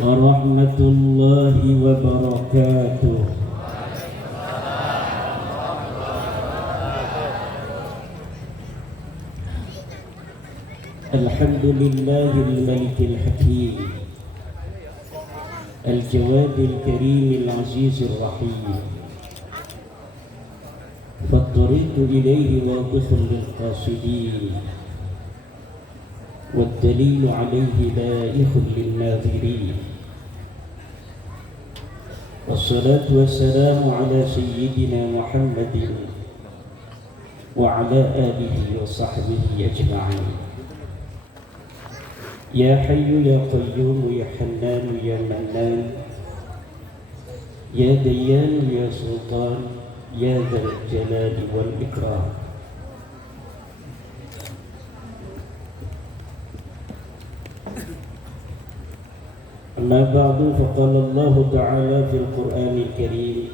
warahmatullahi wabarakatuh. Alhamdulillahil malikil hakim, al-jawadil karimil azizir rahim, fattariqu ilaihi wadihul lil qasidin, waddalilu alaihi laihul lil nadhirin. Wassalatu wassalamu ala sayyidina Muhammadin wa ala alihi wa sahbihi ajma'in. Ya Hayyu Ya Qayyum Ya Hannan Ya Mannan Ya Dayyan Ya Sultan Ya Dzal Jalali wal Ikram. Amma ba'du, faqala Allah Ta'ala fil Qur'anil Karim,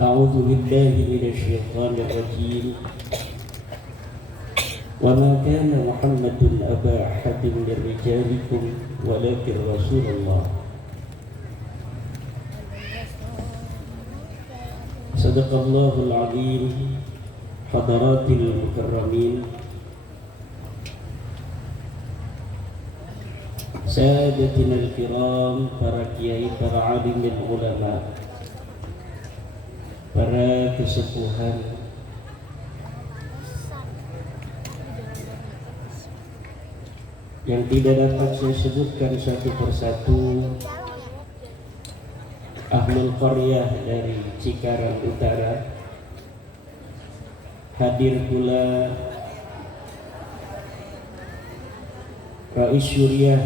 A'udzu billahi minasy syaithanir rajim. وما كان محمد أبا أحد من رجالكم ولكن رسول الله. صدق الله العظيم. حضرات المكرمين، سادتنا الكرام, para kiai, para alim dan ulama, para kesepuhan, yang tidak dapat saya sebutkan satu persatu, Ahlul Qaryah dari Cikarang Utara. Hadir pula Rais Syuriah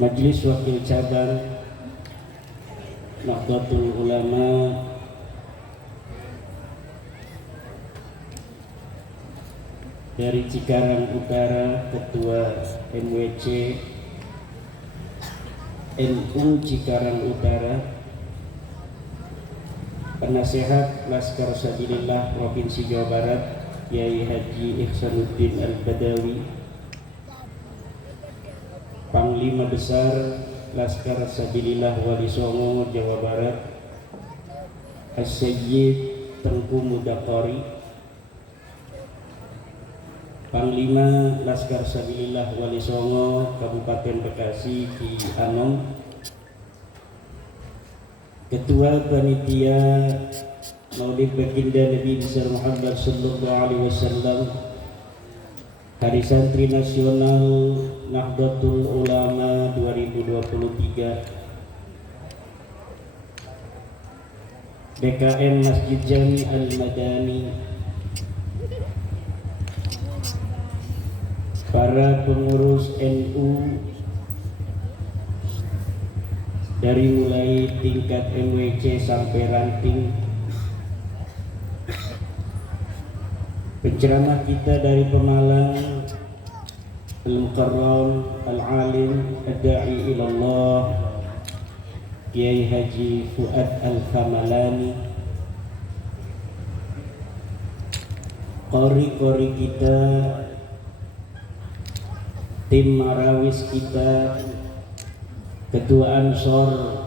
Majelis Wakil Cabang Nahdlatul Ulama dari Cikarang Utara, Ketua MWC NU Cikarang Utara, Penasehat Laskar Sabilillah Provinsi Jawa Barat Kiai Haji Ihsanuddin Al-Badawi, Panglima Besar Laskar Sabilillah Wali Songo Jawa Barat As-Sayyid Tengku Mudaqari, Panglima Laskar Sabilillah Wali Songo Kabupaten Bekasi Ki Anom, Ketua Panitia Maulid Baginda Nabi besar Muhammad sallallahu alaihi wasallam Hari Santri Nasional Nahdlatul Ulama 2023, BKM Masjid Jami Al-Madani, para pengurus NU dari mulai tingkat MWC sampai ranting, penceramah kita dari Pemalang, Al-Mukarram, Al-Alim, Ad-Da'i ilallah, Kiai Haji Fuad Al-Kamalani, qori-qori kita, tim Marawis kita, Ketua Ansor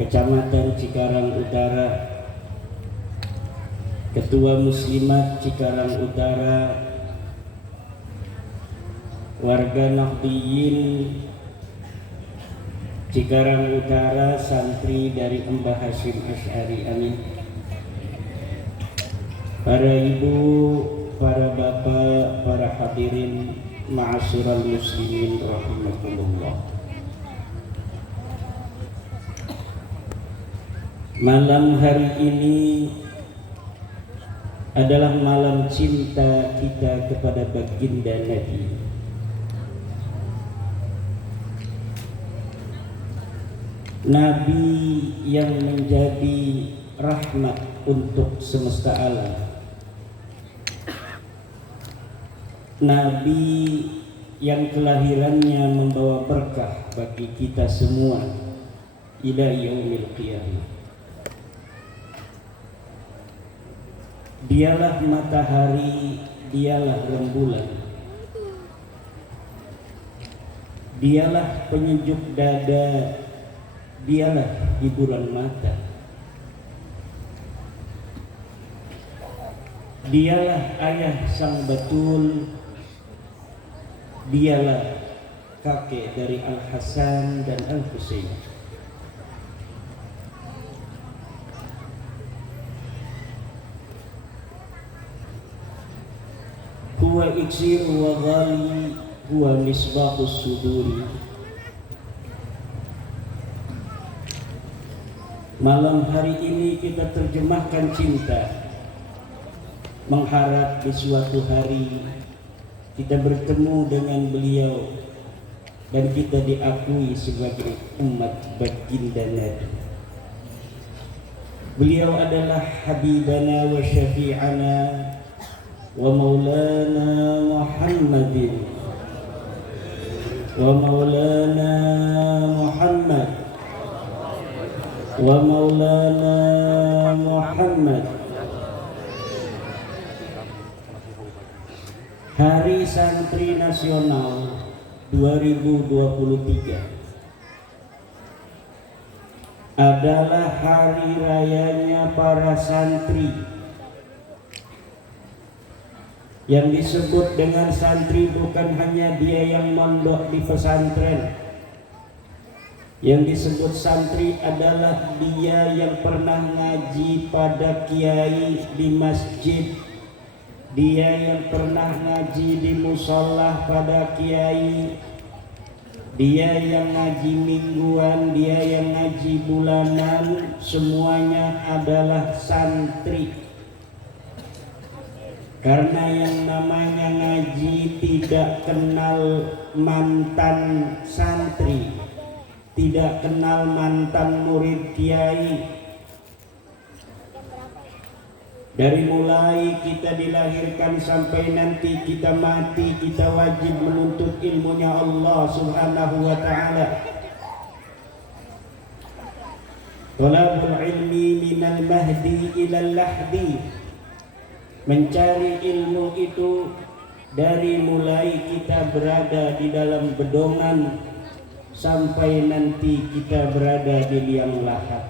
Kecamatan Cikarang Utara, Ketua Muslimat Cikarang Utara, warga Nahdliyin Cikarang Utara, santri dari Mbah Hashim Asy'ari, amin. Para ibu, para bapak, para hadirin ma'asyiral muslimin rahimakumullah. Malam hari ini adalah malam cinta kita kepada baginda Nabi. Nabi yang menjadi rahmat untuk semesta alam. Nabi yang kelahirannya membawa berkah bagi kita semua ila yaumil qiyamah. Dialah matahari, dialah rembulan, Dialah penyejuk dada, dialah hiburan mata, dialah ayah sang betul, dialah kakek dari Al-Hasan dan Al-Husain. Huwa iksir wa ghali, huwa misbahus suduri. Malam hari ini kita terjemahkan cinta, mengharap di suatu hari kita bertemu dengan beliau dan kita diakui sebagai umat baginda Nabi. Beliau adalah habibana wa syafi'ana wa maulana Muhammadin wa maulana Muhammad wa maulana Muhammad. Hari Santri Nasional 2023 adalah hari rayanya para santri. Yang disebut dengan santri bukan hanya dia yang mondok di pesantren. Yang disebut santri adalah dia yang pernah ngaji pada kiai di masjid, dia yang pernah ngaji di musola pada kiai, dia yang ngaji mingguan, dia yang ngaji bulanan, semuanya adalah santri. Karena yang namanya ngaji tidak kenal mantan santri, tidak kenal mantan murid kiai. Dari mulai kita dilahirkan sampai nanti kita mati, kita wajib menuntut ilmunya Allah Subhanahu wa ta'ala. Talabul ilmi minal mahdi ilal lahdi. Mencari ilmu itu dari mulai kita berada di dalam bedongan sampai nanti kita berada di liang lahat.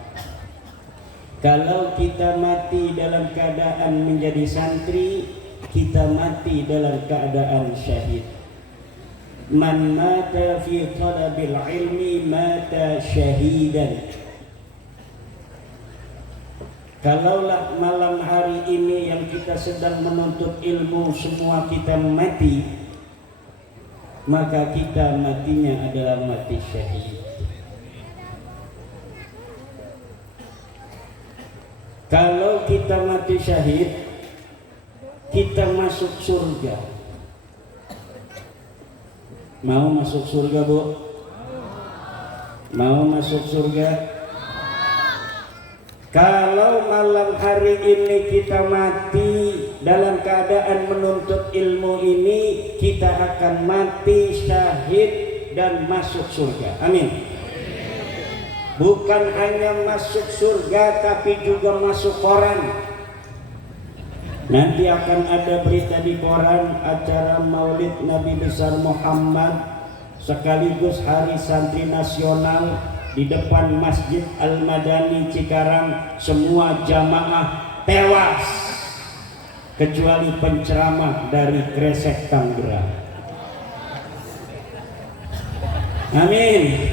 Kalau kita mati dalam keadaan menjadi santri, kita mati dalam keadaan syahid. Man mata fi talabil ilmi mata syahidan. Kalaulah malam hari ini yang kita sedang menuntut ilmu semua kita mati, maka kita matinya adalah mati syahid. Kalau kita mati syahid, kita masuk surga. Mau masuk surga, Bu? Mau masuk surga? Kalau malam hari ini kita mati dalam keadaan menuntut ilmu ini, kita akan mati syahid dan masuk surga. Amin. Bukan hanya masuk surga tapi juga masuk koran. Nanti akan ada berita di koran acara Maulid Nabi besar Muhammad sekaligus Hari Santri Nasional. Di depan Masjid Al-Madani Cikarang semua jamaah tewas kecuali penceramah dari Kresek Tangerang. Amin.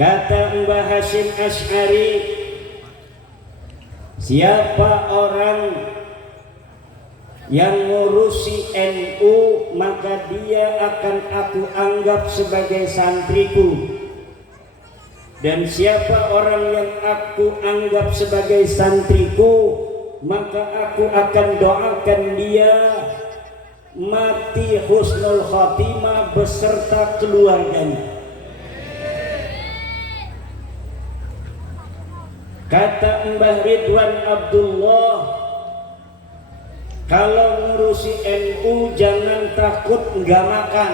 Kata Mbah Hasyim Asy'ari, siapa orang yang ngurusi NU maka dia akan aku anggap sebagai santriku, dan siapa orang yang aku anggap sebagai santriku maka aku akan doakan dia mati husnul khatimah beserta keluarganya. Kata Mbah Ridwan Abdullah, kalau ngurusi NU jangan takut nggak makan.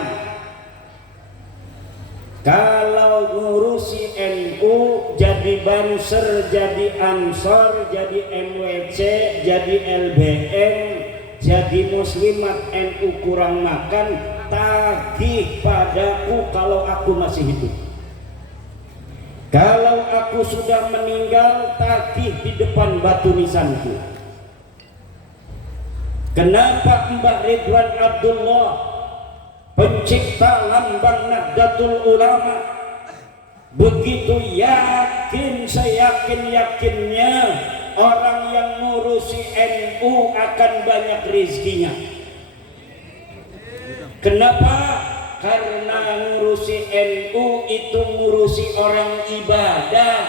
Kalau ngurusi NU jadi Banser, jadi Ansor, jadi MWC, jadi LBM, jadi Muslimat NU kurang makan, tagih padaku kalau aku masih hidup. Kalau aku sudah meninggal, tagih di depan batu nisanku. Kenapa Mbah Ridwan Abdullah, pencipta lambang Nahdlatul Ulama, begitu yakin, seyakin-yakinnya orang yang ngurusi NU akan banyak rezekinya? Kenapa? Karena ngurusi NU itu ngurusi orang ibadah,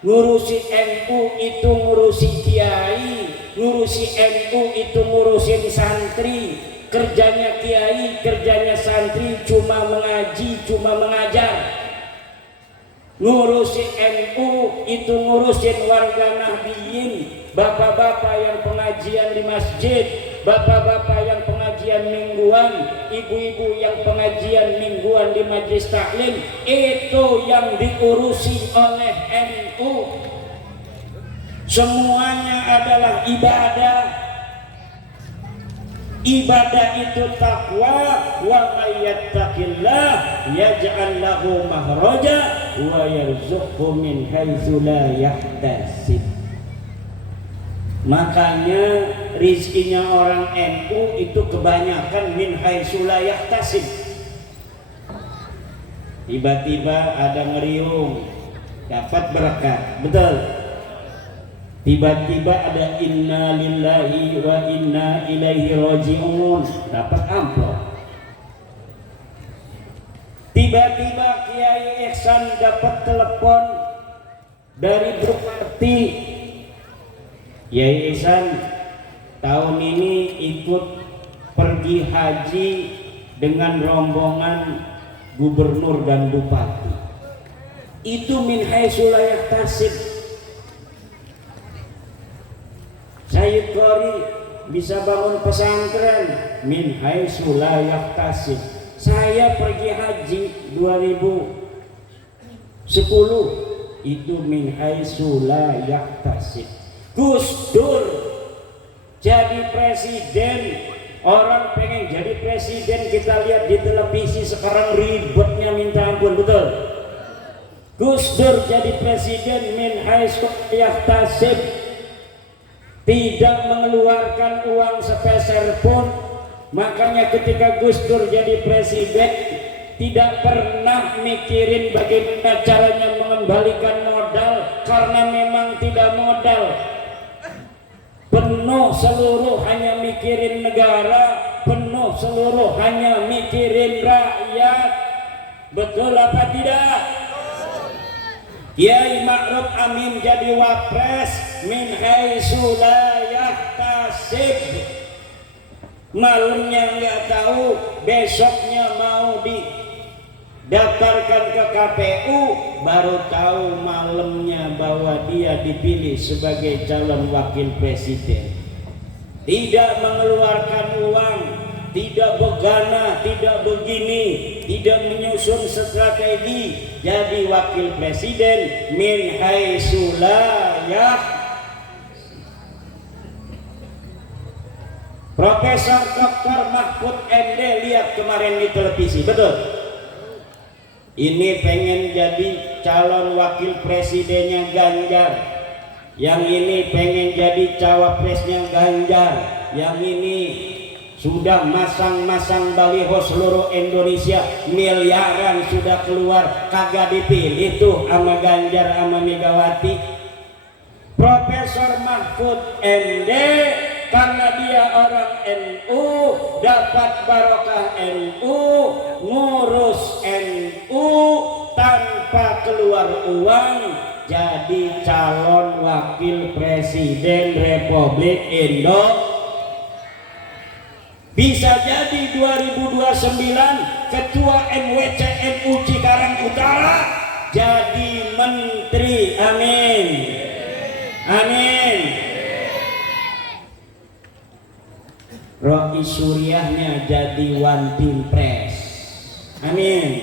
ngurusi NU itu ngurusi kiai, ngurusi NU itu ngurusin santri. Kerjanya kiai, kerjanya santri cuma mengaji, cuma mengajar. Ngurusi NU itu ngurusin warga Nahdiyin, bapak-bapak yang pengajian di masjid, bapak-bapak yang pengajian mingguan, ibu-ibu yang pengajian mingguan di majelis taklim, itu yang diurusi oleh NU. Semuanya adalah ibadah. Ibadah itu takwa, wa ayyattaqillah yaj'al lahu makhraja wa yarzuqhu min haitsu la yahtasib. Makanya rizkinya orang NU itu kebanyakan min haitsu la yahtasib. Tiba-tiba ada ngeriung dapat berkat, betul. Tiba-tiba ada inna lillahi wa inna ilaihi raji'un, dapat amplop. Tiba-tiba Kiai Ihsan dapat telepon dari Bupati. Kiai Ihsan tahun ini ikut pergi haji dengan rombongan gubernur dan bupati. Itu min haitsu la yahtasib. Sayyid Qori bisa bangun pesantren min haitsu la yahtasib. Saya pergi haji 2010 itu min haitsu la yahtasib. Gus Dur jadi presiden, orang pengen jadi presiden, kita lihat di televisi sekarang ribetnya minta ampun, betul. Gus Dur jadi presiden min haitsu la yahtasib, tidak mengeluarkan uang sepeser pun. Makanya ketika Gus Dur jadi presiden, tidak pernah mikirin bagaimana caranya mengembalikan modal, karena memang tidak modal. Penuh seluruh hanya mikirin negara, penuh seluruh hanya mikirin rakyat. Betul apa tidak? Kiai Ma'ruf Amin jadi wapres min haitsu la yahtasib. Malamnya nggak tahu, besoknya mau didaftarkan ke KPU, baru tahu malamnya bahwa dia dipilih sebagai calon wakil presiden. Tidak mengeluarkan uang, tidak begana, tidak begini, tidak menyusun strategi, jadi wakil presiden min haitsu la yahtasib. Profesor Dr. Mahfud MD lihat kemarin di televisi, betul. Ini pengen jadi calon wakil presidennya Ganjar, yang ini pengen jadi cawapresnya Ganjar, yang ini sudah masang-masang baliho seluruh Indonesia, miliaran sudah keluar, kagak dipilih tuh sama Ganjar sama Megawati. Profesor Mahfud MD karena dia orang NU, dapat barokah NU, ngurus NU tanpa keluar uang, jadi calon wakil presiden Republik Indonesia. Bisa jadi 2029 ketua MWC NU Cikarang Utara jadi menteri. Amin. Amin. Rocky Suryahnya jadi one team press. Amin.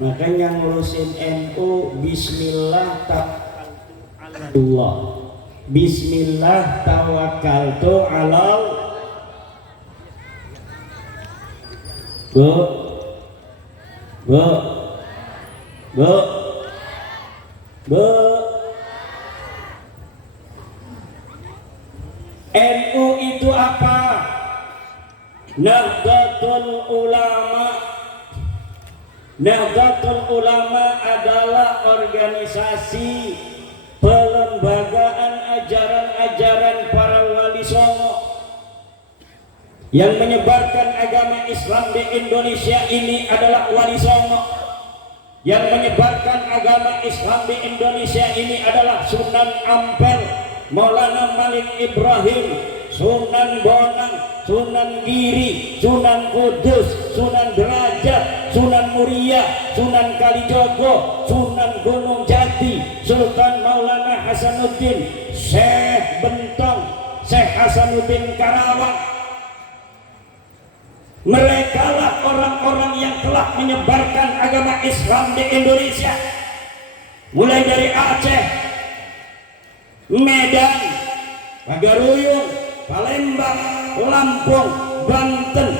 Makanya ngurusin NU bismillah Allah. Bismillah tawakkaltu alal. Bu. NU itu apa? Nahdlatul Ulama. Nahdlatul Ulama adalah organisasi pelembagaan ajaran-ajaran para wali songo yang menyebarkan agama Islam di Indonesia. Ini adalah wali songo. Yang menyebarkan agama Islam di Indonesia ini adalah Sunan Ampel, Maulana Malik Ibrahim, Sunan Bonang, Sunan Giri, Sunan Kudus, Sunan Derajat, Sunan Muria, Sunan Kalijogo, Sunan Gunung Jati, Sultan Maulana Hasanuddin, Syekh Bentong, Syekh Hasanuddin Karawang. Mereka lah orang-orang yang telah menyebarkan agama Islam di Indonesia, mulai dari Aceh, Medan, Pagaruyung, Palembang, Lampung, Banten,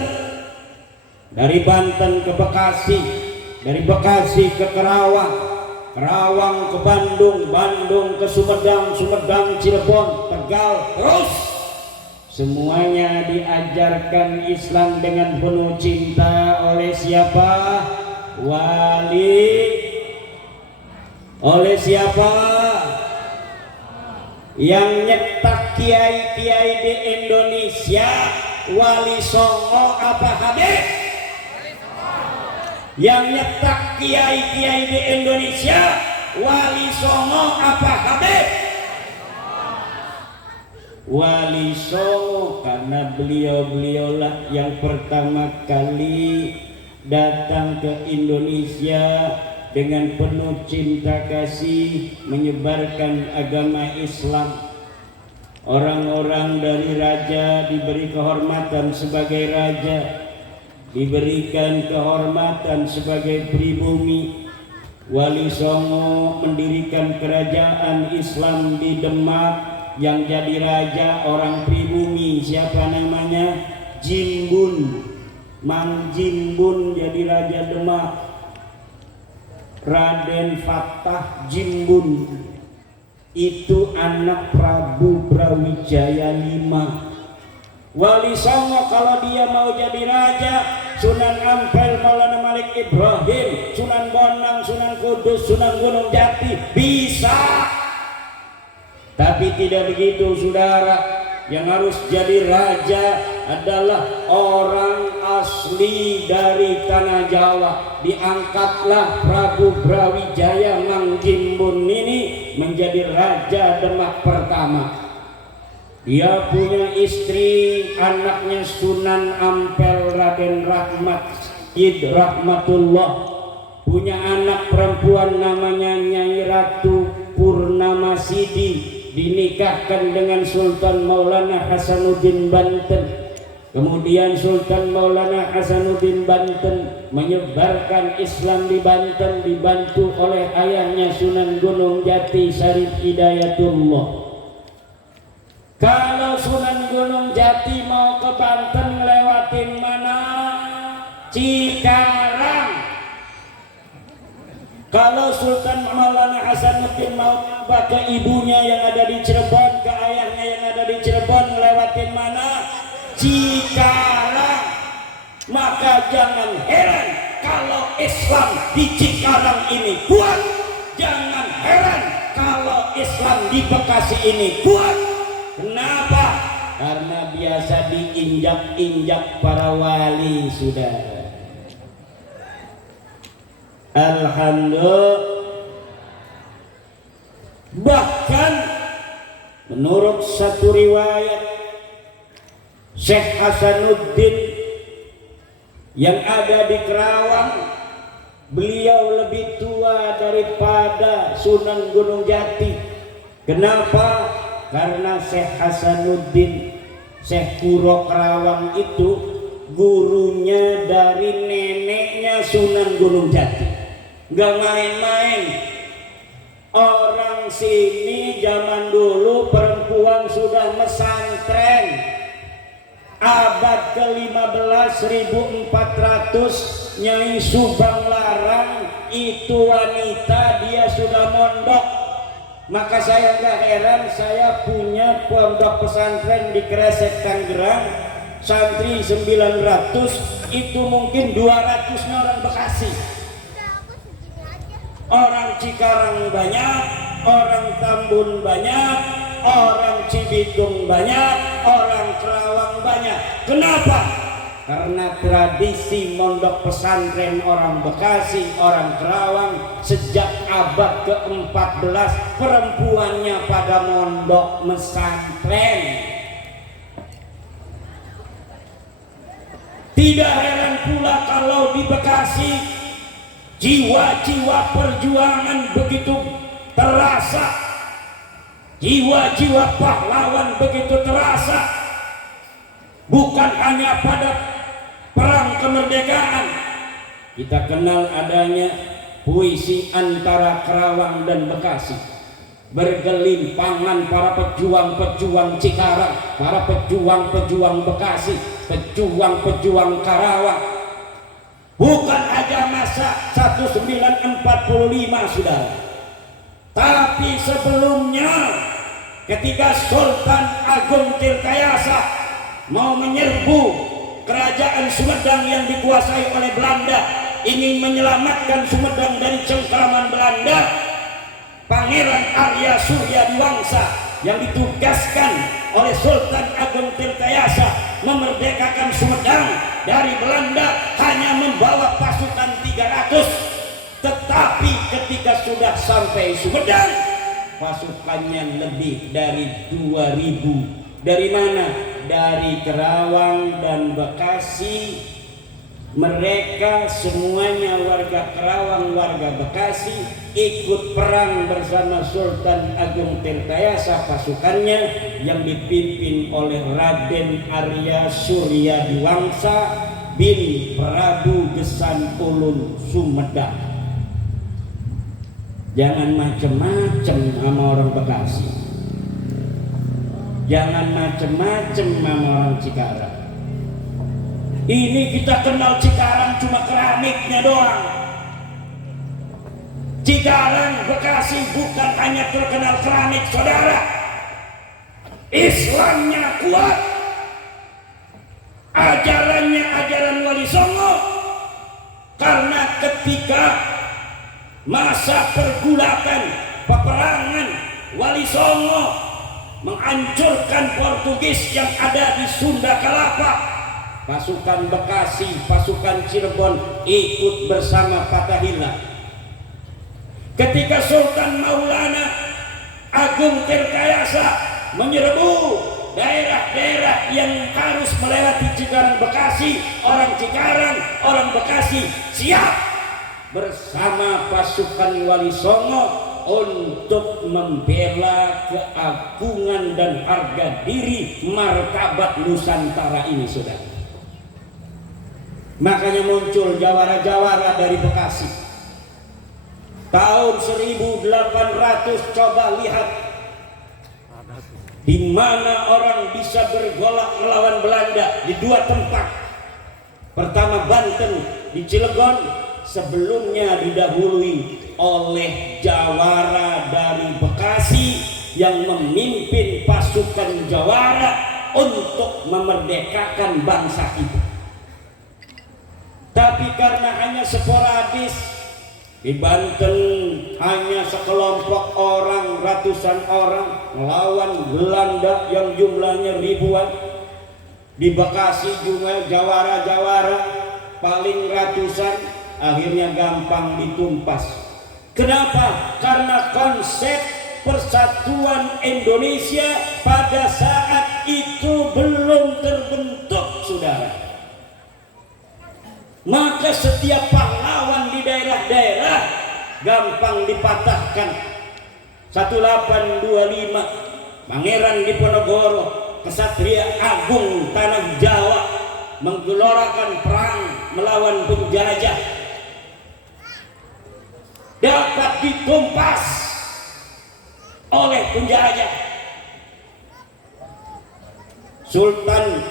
dari Banten ke Bekasi, dari Bekasi ke Kerawang, Kerawang ke Bandung, Bandung ke Sumedang, Sumedang Cirebon, Tegal, terus semuanya diajarkan Islam dengan penuh cinta oleh siapa? Oleh siapa? Yang nyetak kiai-kiai di Indonesia, Wali Songo apa Habib? Yang nyetak kiai-kiai di Indonesia, Wali Songo apa Habib? Wali Songo, karena beliau-beliaulah yang pertama kali datang ke Indonesia dengan penuh cinta kasih menyebarkan agama Islam. Orang-orang dari raja diberi kehormatan sebagai raja, diberikan kehormatan sebagai pribumi. Wali Songo mendirikan kerajaan Islam di Demak. Yang jadi raja orang pribumi siapa namanya? Jimbun, Mang Jimbun jadi raja Demak. Raden Fatah Jimbun itu anak Prabu Brawijaya V. Wali Songo kalau dia mau jadi raja, Sunan Ampel, Maulana Malik Ibrahim, Sunan Bonang, Sunan Kudus, Sunan Gunung Jati bisa. Tapi tidak begitu saudara. Yang harus jadi raja adalah orang asli dari tanah Jawa. Diangkatlah Prabu Brawijaya Mang Jimbun ini menjadi raja Demak pertama. Dia punya istri, anaknya Sunan Ampel Raden Rahmat Id Rahmatullah. Punya anak perempuan namanya Nyai Ratu Purnama Sidi, dinikahkan dengan Sultan Maulana Hasanuddin Banten. Kemudian Sultan Maulana Hasanuddin Banten menyebarkan Islam di Banten, dibantu oleh ayahnya Sunan Gunung Jati Syarif Hidayatullah. Kalau Sunan Gunung Jati mau ke Banten ngelewatin mana? Cikarang. Kalau Sultan Maulana Hasanuddin mau ke ibunya yang ada di Cirebon, ke ayahnya yang ada di Cirebon, ngelewatin mana? Cikarang. Maka jangan heran kalau Islam di Cikarang ini kuat. Jangan heran kalau Islam di Bekasi ini kuat. Kenapa? Karena biasa diinjak-injak para wali, saudara. Alhamdulillah. Bahkan menurut satu riwayat, Syekh Hasanuddin yang ada di Kerawang, beliau lebih tua daripada Sunan Gunung Jati. Kenapa? Karena Syekh Hasanuddin, Syekh Kuro Kerawang itu gurunya dari neneknya Sunan Gunung Jati. Nggak main-main. Orang sini zaman dulu perempuan sudah mesantren. Abad ke-15 1400 Nyai Subang Larang itu wanita, dia sudah mondok. Maka saya nggak heran, saya punya pondok pesantren di Kresek Tangerang, santri 900, itu mungkin 200 orang Bekasi. Orang Cikarang banyak, orang Tambun banyak, orang Cibitung banyak, orang Kerawang banyak. Kenapa? Karena tradisi mondok pesantren orang Bekasi, orang Kerawang sejak abad ke-14 perempuannya pada mondok pesantren. Tidak heran pula kalau di Bekasi jiwa-jiwa perjuangan begitu terasa, jiwa-jiwa pahlawan begitu terasa, bukan hanya pada perang kemerdekaan. Kita kenal adanya puisi antara Kerawang dan Bekasi, bergelimpangan para pejuang-pejuang Cikarang, para pejuang-pejuang Bekasi, pejuang-pejuang Karawang. Bukan aja masa 1945 saudara, tapi sebelumnya ketika Sultan Agung Tirtayasa mau menyerbu kerajaan Sumedang yang dikuasai oleh Belanda, ingin menyelamatkan Sumedang dari cengkraman Belanda, Pangeran Arya Surya Diwangsa yang ditugaskan oleh Sultan Agung Tirtayasa memerdekakan Sumedang dari Belanda hanya membawa pasukan 300, tetapi ketika sudah sampai Sumedang pasukannya lebih dari 2000. Dari mana? Dari Kerawang dan Bekasi. Mereka semuanya warga Kerawang, warga Bekasi, ikut perang bersama Sultan Agung Tirtayasa, pasukannya yang dipimpin oleh Raden Arya Surya Diwangsa bin Prabu Gesan Ulun Sumedang. Jangan macem-macem sama orang Bekasi, jangan macem-macem sama orang Cikarang. Ini kita kenal Cikarang cuma keramiknya doang. Cikarang, Bekasi bukan hanya terkenal keramik saudara, Islamnya kuat, ajarannya ajaran Wali Songo. Karena ketika masa pergulakan peperangan Wali Songo menghancurkan Portugis yang ada di Sunda Kelapa, pasukan Bekasi, pasukan Cirebon ikut bersama Fatahillah. Ketika Sultan Maulana Agung Tirtayasa menyerbu daerah-daerah yang harus melewati Cikarang Bekasi, orang Cikarang, orang Bekasi siap bersama pasukan Wali Songo untuk membela keagungan dan harga diri martabat Nusantara ini saudara. Makanya muncul jawara-jawara dari Bekasi. Tahun 1800 coba lihat di mana orang bisa bergolak melawan Belanda di dua tempat. Pertama Banten di Cilegon, sebelumnya didahului oleh jawara dari Bekasi yang memimpin pasukan jawara untuk memerdekakan bangsa itu. Tapi karena hanya sporadis, di Banten hanya sekelompok orang, ratusan orang melawan Belanda yang jumlahnya ribuan. Di Bekasi juga jawara-jawara paling ratusan, akhirnya gampang ditumpas. Kenapa? Karena konsep persatuan Indonesia pada saat itu belum terbentuk saudara. Maka setiap pahlawan di daerah-daerah gampang dipatahkan. 1825 Pangeran Diponegoro, Kesatria Agung Tanah Jawa, menggelorakan perang melawan penjajah. dapat ditumpas oleh penjajah. Sultan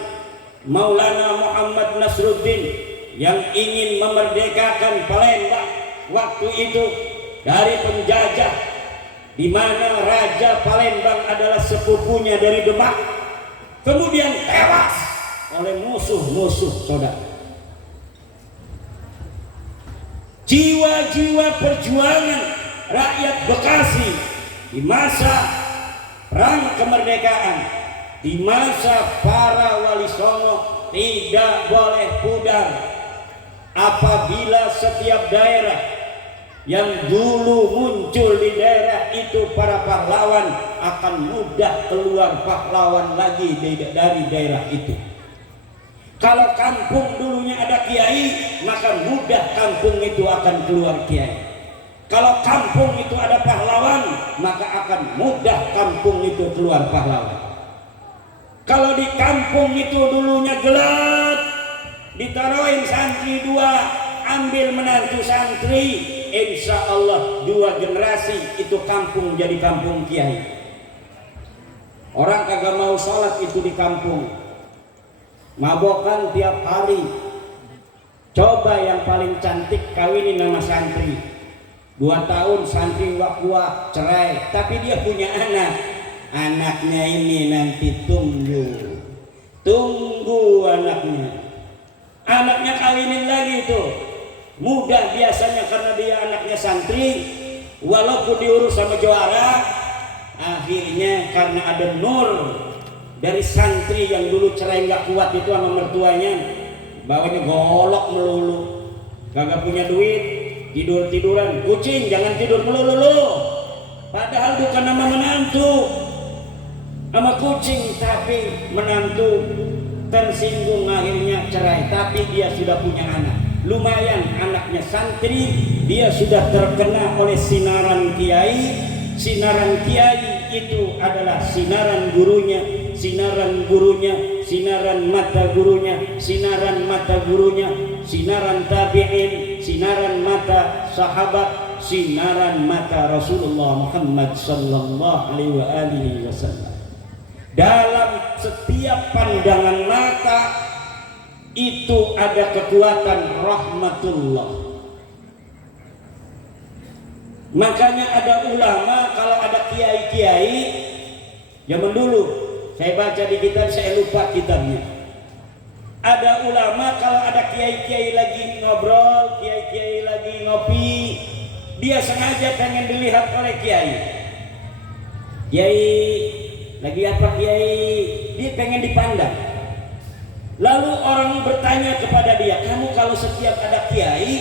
Maulana Muhammad Nasruddin yang ingin memerdekakan Palembang waktu itu dari penjajah, di mana Raja Palembang adalah sepupunya dari Demak, kemudian tewas oleh musuh-musuh saudara. Jiwa-jiwa perjuangan rakyat Bekasi di masa perang kemerdekaan, di masa para wali songo tidak boleh pudar. Apabila setiap daerah yang dulu muncul di daerah itu para pahlawan, akan mudah keluar pahlawan lagi dari daerah itu. Kalau kampung dulunya ada kiai, maka mudah kampung itu akan keluar kiai. Kalau kampung itu ada pahlawan, maka akan mudah kampung itu keluar pahlawan. Kalau di kampung itu dulunya gelap, ditaruhin santri dua, ambil menantu santri, insya Allah 2 generasi itu kampung jadi kampung kiai. Orang kagak mau sholat itu di kampung, mabokan tiap hari. Coba yang paling cantik kawinin nama santri, 2 tahun santri gak kuat, cerai, tapi dia punya anak. Anaknya ini nanti tunggu anaknya kawinin lagi itu mudah biasanya, karena dia anaknya santri, walaupun diurus sama juara, akhirnya karena ada nur dari santri yang dulu cerai gak kuat itu sama mertuanya, bawanya golok melulu, kagak punya duit, tidur-tiduran, kucing jangan tidur melulu, padahal bukan nama menantu sama kucing, tapi menantu tersinggung akhirnya cerai, tapi dia sudah punya anak. Lumayan anaknya santri, dia sudah terkena oleh sinaran kiai. Sinaran kiai itu adalah sinaran gurunya, sinaran gurunya, sinaran mata gurunya, sinaran mata gurunya, sinaran tabi'in, sinaran mata sahabat, sinaran mata Rasulullah Muhammad sallallahu alaihi wasallam. Dalam setiap pandangan mata itu ada kekuatan rahmatullah. Makanya ada ulama, kalau ada kiai-kiai zaman dulu, saya baca di kitab, saya lupa kitabnya. Ada ulama kalau ada kiai-kiai lagi ngobrol, kiai-kiai lagi ngopi, dia sengaja pengen dilihat oleh kiai. Kiai lagi apa kiai? Dia pengen dipandang. Lalu orang bertanya kepada dia, kamu kalau setiap ada kiai,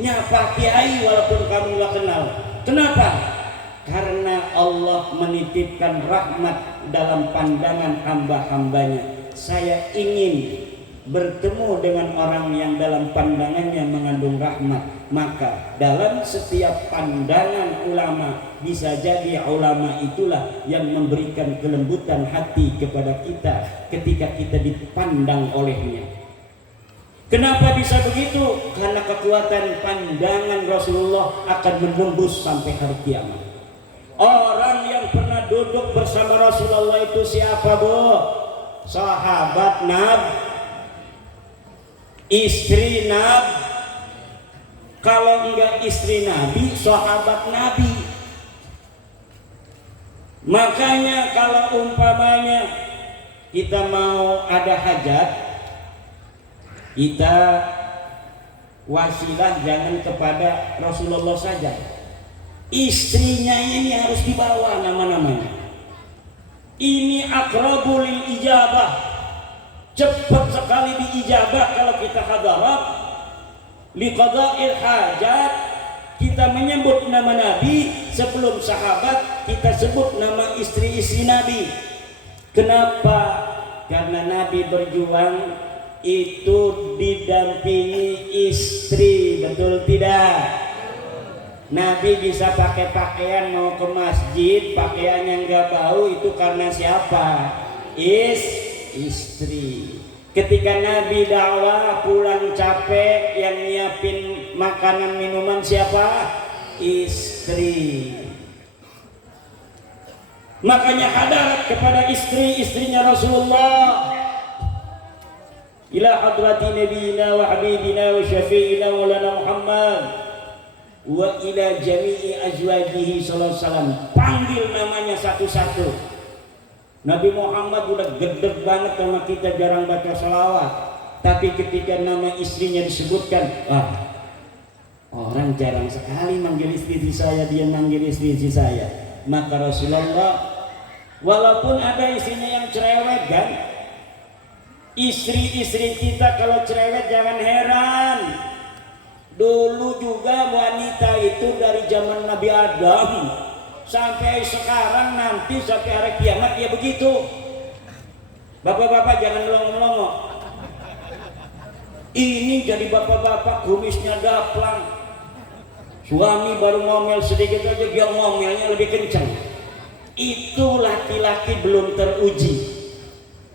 nyapa kiai walaupun kamu gak kenal. Kenapa? Karena Allah menitipkan rahmat dalam pandangan hamba-hambanya. Saya ingin bertemu dengan orang yang dalam pandangannya mengandung rahmat. Maka dalam setiap pandangan ulama, bisa jadi ulama itulah yang memberikan kelembutan hati kepada kita ketika kita dipandang olehnya. Kenapa bisa begitu? Karena kekuatan pandangan Rasulullah akan menembus sampai hari kiamat. Orang yang pernah duduk bersama Rasulullah itu siapa, Bu? Sahabat Nabi, istri Nabi. Kalau enggak istri Nabi, sahabat Nabi. Makanya kalau umpamanya kita mau ada hajat, kita wasilah jangan kepada Rasulullah saja, istrinya ini harus dibawa nama-namanya. Ini aqrabul ijabah, cepat sekali diijabah kalau kita hadarat liqada'il hajat. Kita menyebut nama Nabi, sebelum sahabat kita sebut nama istri-istri Nabi. Kenapa? Karena Nabi berjuang itu didampingi istri, betul tidak? Nabi bisa pakai pakaian mau ke masjid, pakaiannya nggak bau, itu karena siapa? Istri. Ketika Nabi dakwah pulang capek, yang nyiapin makanan minuman siapa? istri. Makanya hadarat kepada istri-istrinya Rasulullah. Ila hadrati nabiyina wa habibina wa syafi'ina wa lana Muhammad wa ila jami'i azwajihi sallallahu alaihi wasallam. Panggil namanya satu-satu. Nabi Muhammad udah gedeg banget sama kita, jarang baca salawat. Tapi ketika nama istrinya disebutkan, wah, orang jarang sekali manggil istri saya, dia manggil istri saya. Maka Rasulullah, walaupun ada istrinya yang cerewet kan, istri-istri kita kalau cerewet jangan heran. Dulu juga wanita itu dari zaman Nabi Adam sampai sekarang, nanti sampai hari kiamat dia begitu. Bapak-bapak jangan melongo-melongo. Ini jadi bapak-bapak kumisnya daplang. Suami baru ngomel sedikit aja dia ngomelnya lebih kencang. Itu laki-laki belum teruji.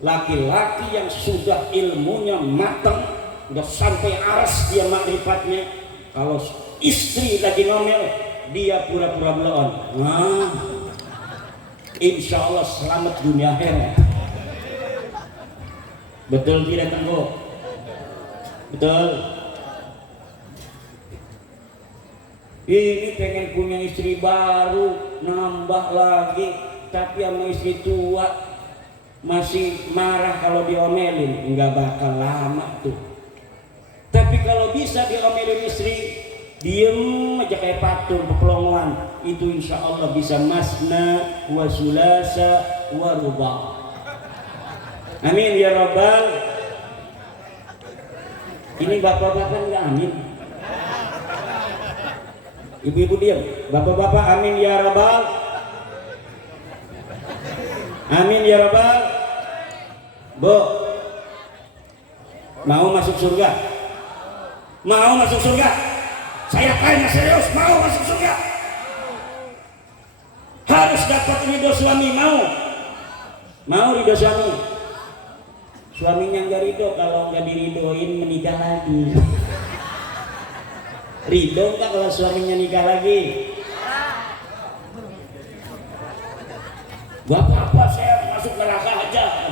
Laki-laki yang sudah ilmunya matang, udah sampai aras dia makrifatnya, kalau istri lagi ngomel dia pura-pura belon. Nah, insya Allah selamat dunia akhirat. Betul tidak Tengku? Betul. Ini pengen punya istri baru, nambah lagi, tapi sama istri tua masih marah kalau diomelin, nggak bakal lama tuh. Tapi kalau bisa diomelin istri, diem aja kayak patung pelongoan, itu insya Allah bisa masna wa sulasa wa ruba. Amin ya rabbal. Ini bapak-bapak nggak amin? Ibu-ibu diam. Bapak-bapak amin ya rabbal. Amin ya rabbal. Bu, mau masuk surga? Mau masuk surga? Saya tanya serius, mau masuk surga? Harus dapat ridho suami, mau? Mau ridho suami? Suaminya nggak ridho, kalau nggak diridoin menikah lagi. Ridho nggak kalau suaminya nikah lagi? Bapak-bapak saya masuk neraka aja.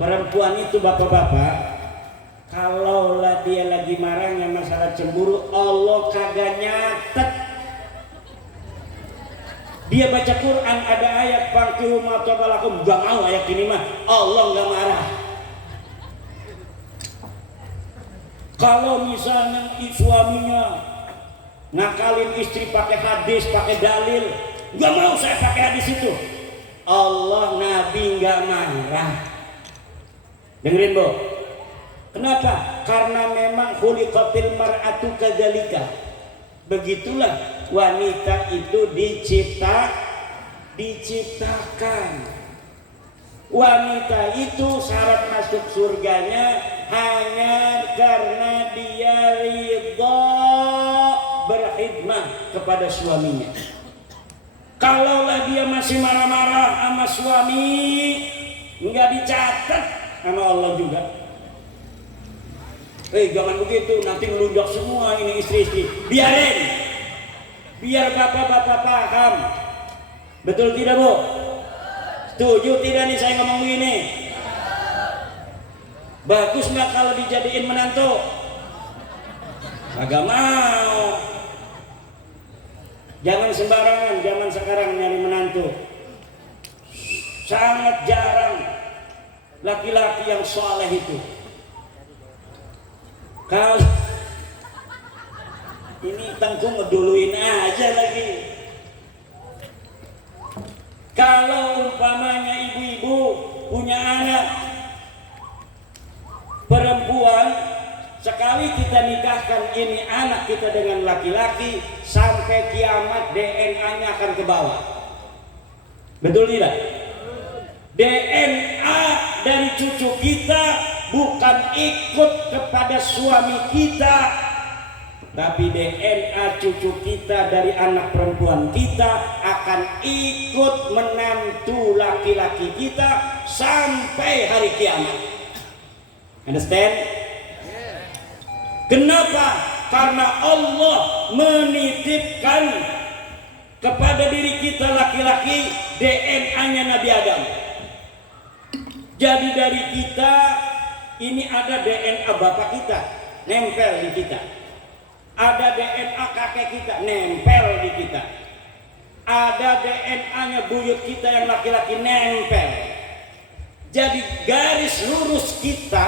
Perempuan itu bapak-bapak, kalaulah dia lagi marahnya masalah cemburu, Allah kagak nyatet. Dia baca Quran ada ayat fankihu ma taba lakum, gak mau ayat ini mah, Allah nggak marah. Kalau misalnya suaminya ngakalin istri pakai hadis, pakai dalil, nggak mau saya pakai hadis itu, Allah Nabi nggak marah. Dengerin Bu, kenapa? Karena memang khuliqatil mar'atu kadzalika. Begitulah wanita itu diciptakan. Wanita itu syarat masuk surganya hanya karena dia ridha berkhidmah kepada suaminya. Kalaulah dia masih marah-marah sama suami, nggak dicatat sama Allah juga. Jangan begitu, nanti melunjak semua ini istri-istri. Biarin, biar bapak-bapak paham. Betul tidak Bu? Setuju tidak nih saya ngomong begini? Bagus nggak kalau dijadiin menantu? Agak mau. Jangan sembarangan, zaman sekarang nyari menantu. Sangat jarang laki-laki yang soleh itu. Kalau ini Tengku ngeduluin aja lagi. Kalau umpamanya ibu-ibu punya anak perempuan, sekali kita nikahkan ini anak kita dengan laki-laki, sampai kiamat DNA-nya akan ke bawah. Betul tidak? DNA dari cucu kita bukan ikut kepada suami kita, tapi DNA cucu kita dari anak perempuan kita akan ikut menantu laki-laki kita sampai hari kiamat. Understand? Kenapa? karena Allah menitipkan kepada diri kita laki-laki DNA-nya Nabi Adam. Jadi dari kita ini ada DNA bapak kita nempel di kita, ada DNA kakek kita nempel di kita, ada DNA-nya buyut kita yang laki-laki nempel. Jadi garis lurus kita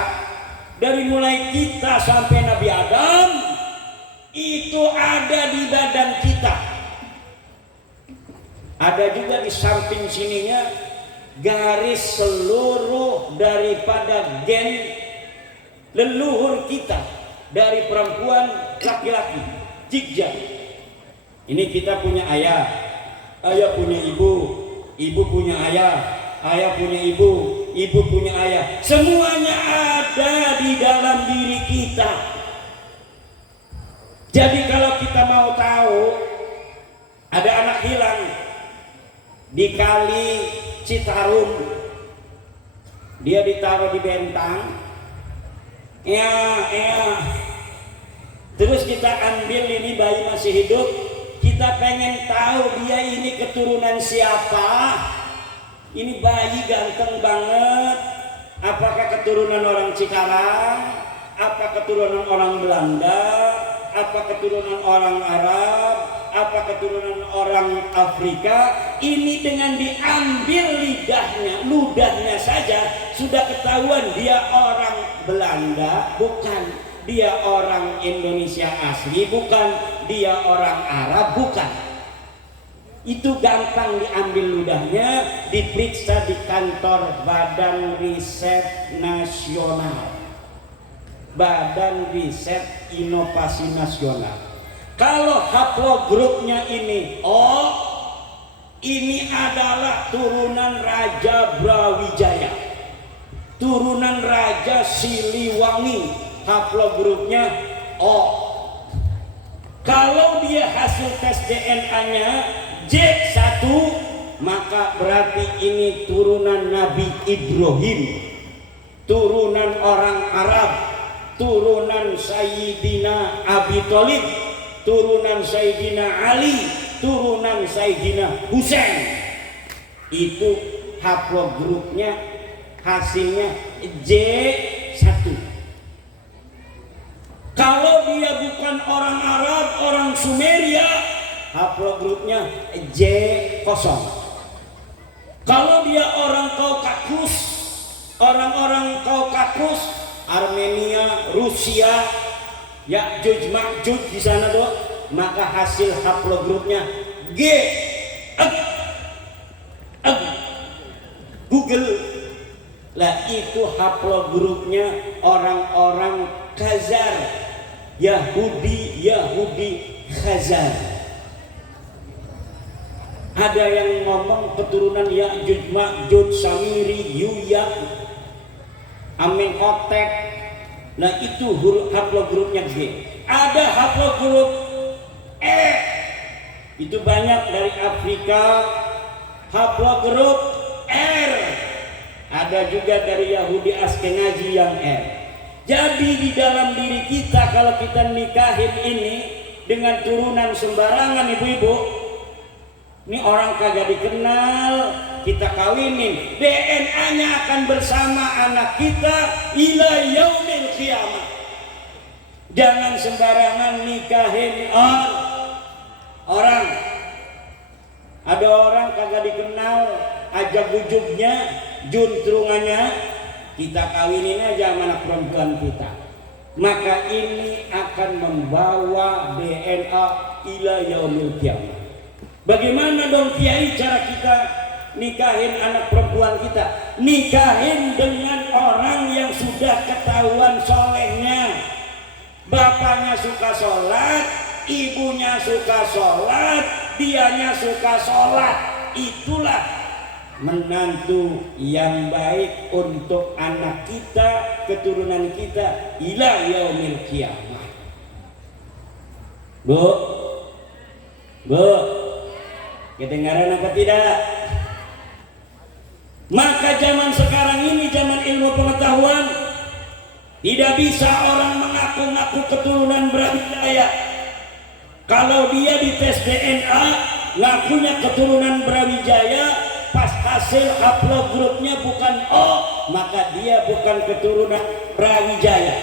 dari mulai kita sampai Nabi Adam itu ada di badan kita. Ada juga di samping sininya garis seluruh daripada gen leluhur kita dari perempuan laki-laki. Jigja. Ini kita punya ayah, ayah punya ibu, ibu punya ayah, ayah punya ibu, ibu punya ayah. Semuanya ada di dalam diri kita. Jadi kalau kita mau tahu ada anak hilang di Kali Citarum, dia ditaruh di bentang, terus kita ambil ini bayi masih hidup, kita pengen tahu dia ini keturunan siapa. Ini bayi ganteng banget, apakah keturunan orang Cikarang, apa keturunan orang Belanda, apa keturunan orang Arab, apa keturunan orang Afrika. Ini dengan diambil ludahnya saja sudah ketahuan dia orang Belanda bukan, dia orang Indonesia asli bukan, dia orang Arab bukan. Itu gampang diambil ludahnya, diperiksa di kantor Badan Riset Nasional, Badan Riset Inovasi Nasional. Kalau haplogrupnya ini ini adalah turunan Raja Brawijaya, turunan Raja Siliwangi, haplogrupnya O. Kalau dia hasil tes DNA-nya J1, maka berarti ini turunan Nabi Ibrahim, turunan orang Arab, turunan Sayyidina Abi Thalib, turunan Sayyidina Ali, turunan Sayyidina Husain. Itu haplogrupnya hasilnya J1. Kalau dia bukan orang Arab, orang Sumeria, haplogrupnya J0. Kalau dia orang Kaukasus, orang-orang Kaukasus, Armenia, Rusia, Ya'juj Ma'juj di sana doh, maka hasil haplogrupnya G. Google lah, itu haplogrupnya orang-orang Khazar, Yahudi Khazar. Ada yang ngomong keturunan Ya'juj Ma'juj, Samiri, Yuya, Amenhotep. Nah itu haplogrupnya G. Ada haplogrup E, itu banyak dari Afrika. Haplogrup R, ada juga dari Yahudi Askenazi yang R. Jadi di dalam diri kita kalau kita nikahin ini dengan turunan sembarangan, ibu-ibu, ini orang kagak dikenal, kita kawinin, DNA-nya akan bersama anak kita ila yaumil qiyamah. Jangan sembarangan nikahin orang. Ada orang kagak dikenal, ajak bujuknya, juntrungannya, kita kawinin aja sama anak perempuan kita. Maka ini akan membawa DNA ila yaumil qiyamah. Bagaimana dong Kiai cara kita nikahin anak perempuan kita? Nikahin dengan orang yang sudah ketahuan solehnya. Bapaknya suka sholat, ibunya suka sholat, dianya suka sholat. Itulah menantu yang baik untuk anak kita, keturunan kita ila yaumil qiyamah. Bu, kedengaran apa tidak? Maka zaman sekarang ini zaman ilmu pengetahuan, Tidak bisa orang mengaku-ngaku keturunan Brawijaya kalau dia di tes DNA ngakunya keturunan Brawijaya, pas hasil haplogrupnya bukan O, maka dia bukan keturunan Brawijaya.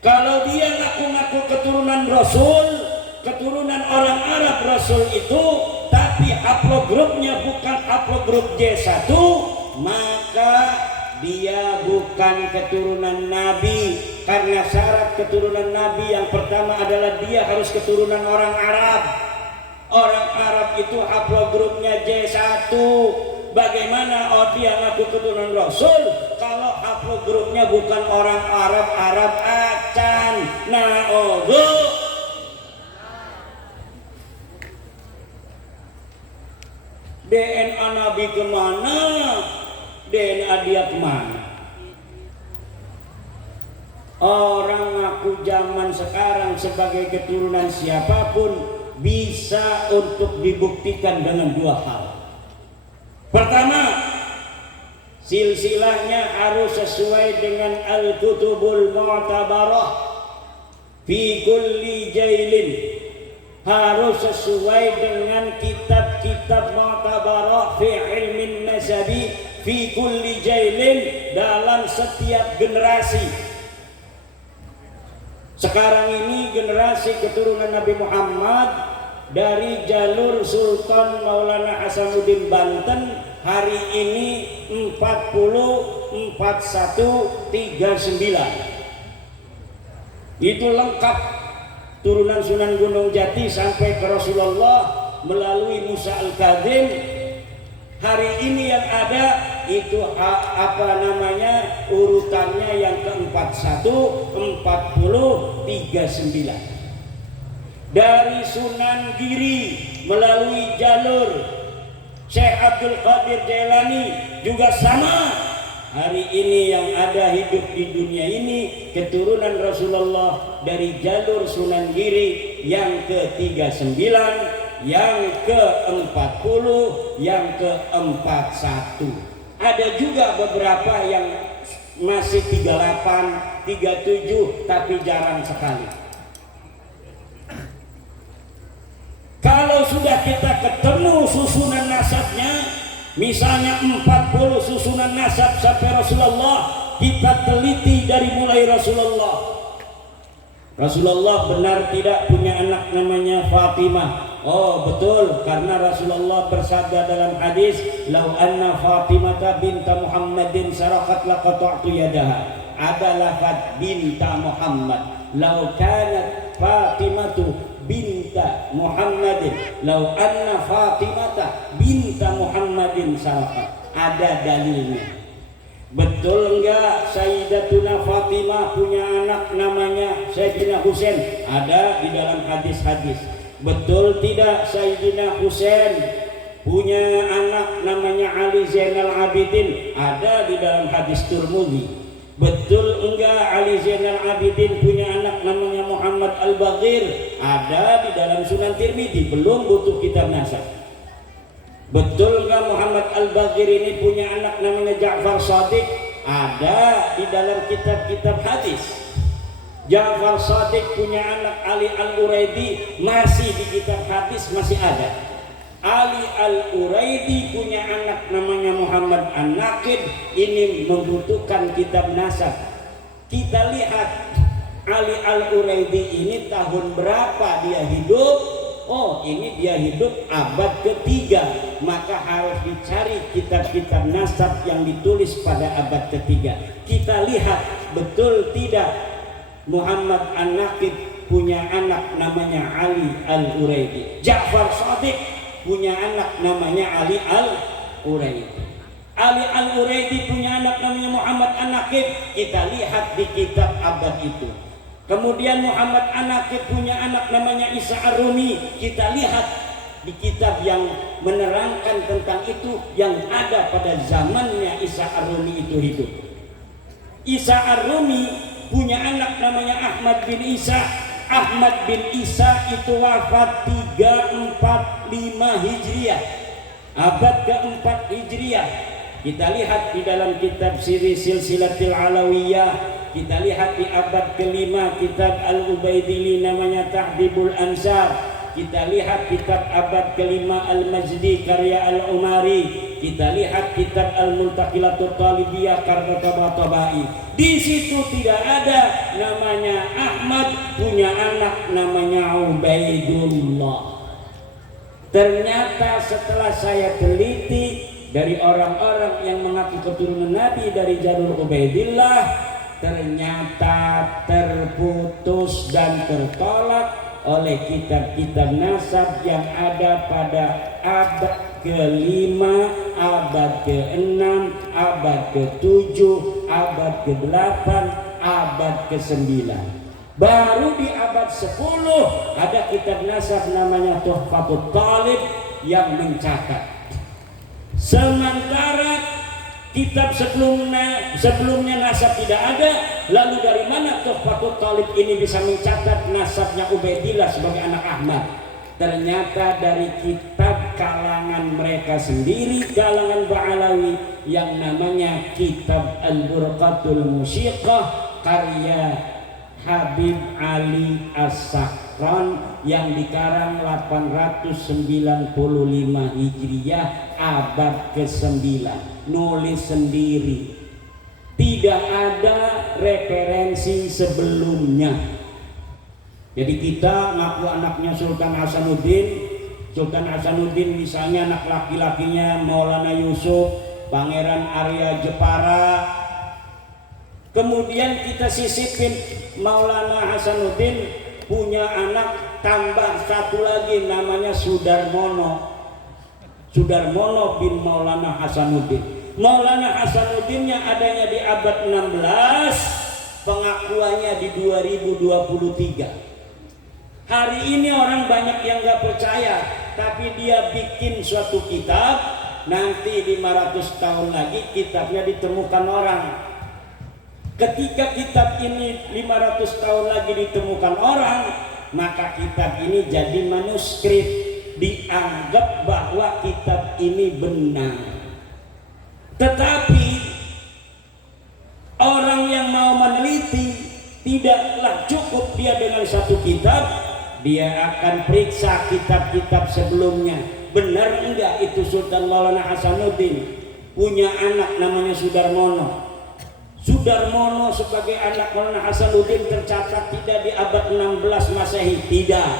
Kalau dia ngaku-ngaku keturunan Rasul, keturunan orang Arab Rasul itu, tapi haplogrupnya bukan haplogrup J1, maka dia bukan keturunan Nabi. Karena syarat keturunan Nabi yang pertama adalah dia harus keturunan orang Arab. Orang Arab itu haplogrupnya J1. Bagaimana dia ngaku keturunan Rasul kalau haplogrupnya bukan orang Arab, Arab acan. Nah, DNA Nabi kemana? DNA dia kemana? Orang ngaku zaman sekarang sebagai keturunan siapapun bisa untuk dibuktikan dengan dua hal. Pertama, silsilahnya harus sesuai dengan Al-Kutubul Mu'tabarah fi kulli jailin, harus sesuai dengan kitab-kitab Mu'tabarah fi ilmin nasabi fi kulli jailin, dalam setiap generasi. Sekarang ini generasi keturunan Nabi Muhammad dari jalur Sultan Maulana Hasanuddin Banten hari ini 404139. Itu lengkap turunan Sunan Gunung Jati sampai ke Rasulullah melalui Musa Al-Kadhim. Hari ini yang ada itu urutannya yang ke-41 4039. Dari Sunan Giri melalui jalur Syekh Abdul Qadir Jailani juga sama. Hari ini yang ada hidup di dunia ini keturunan Rasulullah dari jalur Sunan Giri yang ke-39, yang ke-40, yang ke-41. Ada juga beberapa yang masih 38, 37, tapi jarang sekali. Kalau sudah kita ketemu susunan nasabnya, misalnya 40 susunan nasab sampai Rasulullah, kita teliti dari mulai Rasulullah. Rasulullah benar tidak punya anak namanya Fatimah. Oh betul, karena Rasulullah bersabda dalam hadis, "Lau anna Fatimah binta Muhammadin sarakat laqata'tu yadaha." Ada lafaz binta Muhammad. "Lau kanat Fatimatu binta Muhammadin, lau anna Fatimata binta Muhammadin sarakat." Ada dalilnya. Betul enggak Sayyidatuna Fatimah punya anak namanya Sayyidina Husain? Ada di dalam hadis-hadis. Betul tidak Sayyidina Husain punya anak namanya Ali Zainal Abidin? Ada di dalam hadis Tirmidzi. Betul enggak Ali Zainal Abidin punya anak namanya Muhammad Al-Baghir? Ada di dalam Sunan Tirmidzi, belum butuh kitab nasab. Betul enggak Muhammad Al-Baghir ini punya anak namanya Ja'far Shadiq? Ada di dalam kitab-kitab hadis. Ja'far Shadiq punya anak Ali Al-Uraidi, masih di kitab hadis masih ada. Ali Al-Uraidi punya anak namanya Muhammad An-Naqid, ini membutuhkan kitab nasab. Kita lihat Ali Al-Uraidi ini tahun berapa dia hidup. Oh ini dia hidup abad ketiga, maka harus dicari kitab-kitab nasab yang ditulis pada abad ketiga. Kita lihat betul tidak Muhammad An-Naqid punya anak namanya Ali Al-Uraidi. Ja'far Shadiq punya anak namanya Ali Al-Uraidi. Ali Al-Uraidi punya anak namanya Muhammad An-Naqid. Kita lihat di kitab abad itu. Kemudian Muhammad An-Naqid punya anak namanya Isa Ar-Rumi. Kita lihat di kitab yang menerangkan tentang itu yang ada pada zamannya Isa Ar-Rumi itu hidup. Isa Ar-Rumi punya anak namanya Ahmad bin Isa. Ahmad bin Isa itu wafat 345 Hijriah, abad ke-4 Hijriah. Kita lihat di dalam kitab Siri Silsilatil Alawiyah, Kita lihat di abad kelima kitab Al-Ubaidili namanya Ta'dibul Ansar. Kita lihat kitab abad kelima Al-Majdi karya Al-Umari. Kita lihat kitab Al-Multaqilatut Talibiyah karya Tabatabai. Di situ tidak ada namanya Ahmad punya anak namanya Ubaidullah. Ternyata setelah saya teliti dari orang-orang yang mengaku keturunan Nabi dari jalur Ubaidillah, ternyata terputus dan tertolak oleh kitab-kitab nasab yang ada pada abad ke-5, abad ke-6, abad ke-7, abad ke-8, abad ke-9. Baru di abad 10 ada kitab nasab namanya Tuhfatut Talib yang mencatat. Sementara kitab sebelumnya nasab tidak ada, lalu dari mana Tuhfatut Talib ini bisa mencatat nasabnya Ubaidillah sebagai anak Ahmad? Ternyata dari kitab kalangan mereka sendiri, kalangan Ba'alawi, yang namanya kitab Al-Burqatul Musyiqah karya Habib Ali As-Sakran yang dikarang 895 Hijriyah abad ke-9. Nulis sendiri, tidak ada referensi sebelumnya. Jadi kita ngaku anaknya Sultan Hasanuddin. Sultan Hasanuddin misalnya anak laki-lakinya Maulana Yusuf, Pangeran Arya Jepara. Kemudian kita sisipin Maulana Hasanuddin punya anak tambah satu lagi namanya Sudarmono. Sudarmono bin Maulana Hasanuddin. Maulana Hasanuddinnya adanya di abad 16, pengakuannya di 2023. Hari ini orang banyak yang gak percaya, tapi dia bikin suatu kitab, nanti 500 tahun lagi kitabnya ditemukan orang. Ketika kitab ini 500 tahun lagi ditemukan orang, maka kitab ini jadi manuskrip, dianggap bahwa kitab ini benar. Tetapi orang yang mau meneliti tidaklah cukup dia dengan satu kitab, dia akan periksa kitab-kitab sebelumnya. Benar enggak itu Sultan Maulana Hasanuddin punya anak namanya Sudarmono? Sudarmono sebagai anak Maulana Hasanuddin tercatat tidak di abad 16 Masehi, tidak.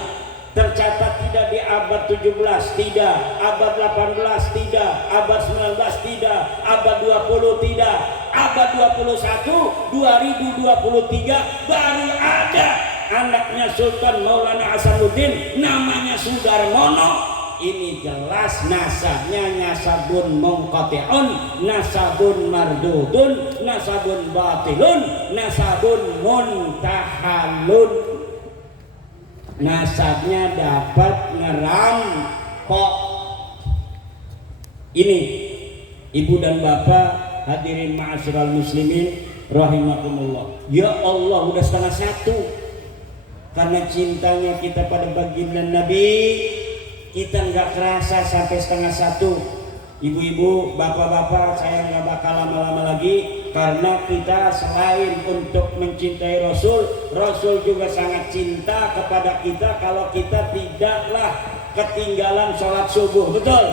Tercatat tidak di abad 17, tidak. Abad 18, tidak. Abad 19, tidak. Abad 20, tidak. Abad 21, 2023 baru ada anaknya Sultan Maulana Hasanuddin namanya Sudarmono. Ini jelas nasabnya nasabun munqati'un, nasabun mardudun, nasabun batilun, nasabun muntahalun. Nasabnya dapat ngerampok. Ini ibu dan bapak hadirin ma'asyiral muslimin rahimakumullah. Ya Allah, udah 1:30. Karena cintanya kita pada baginda Nabi, kita nggak kerasa sampai 1:30. Ibu-ibu, bapak-bapak, saya nggak bakal lama-lama lagi, karena kita selain untuk mencintai Rasul, Rasul juga sangat cinta kepada kita kalau kita tidaklah ketinggalan sholat subuh. Betul?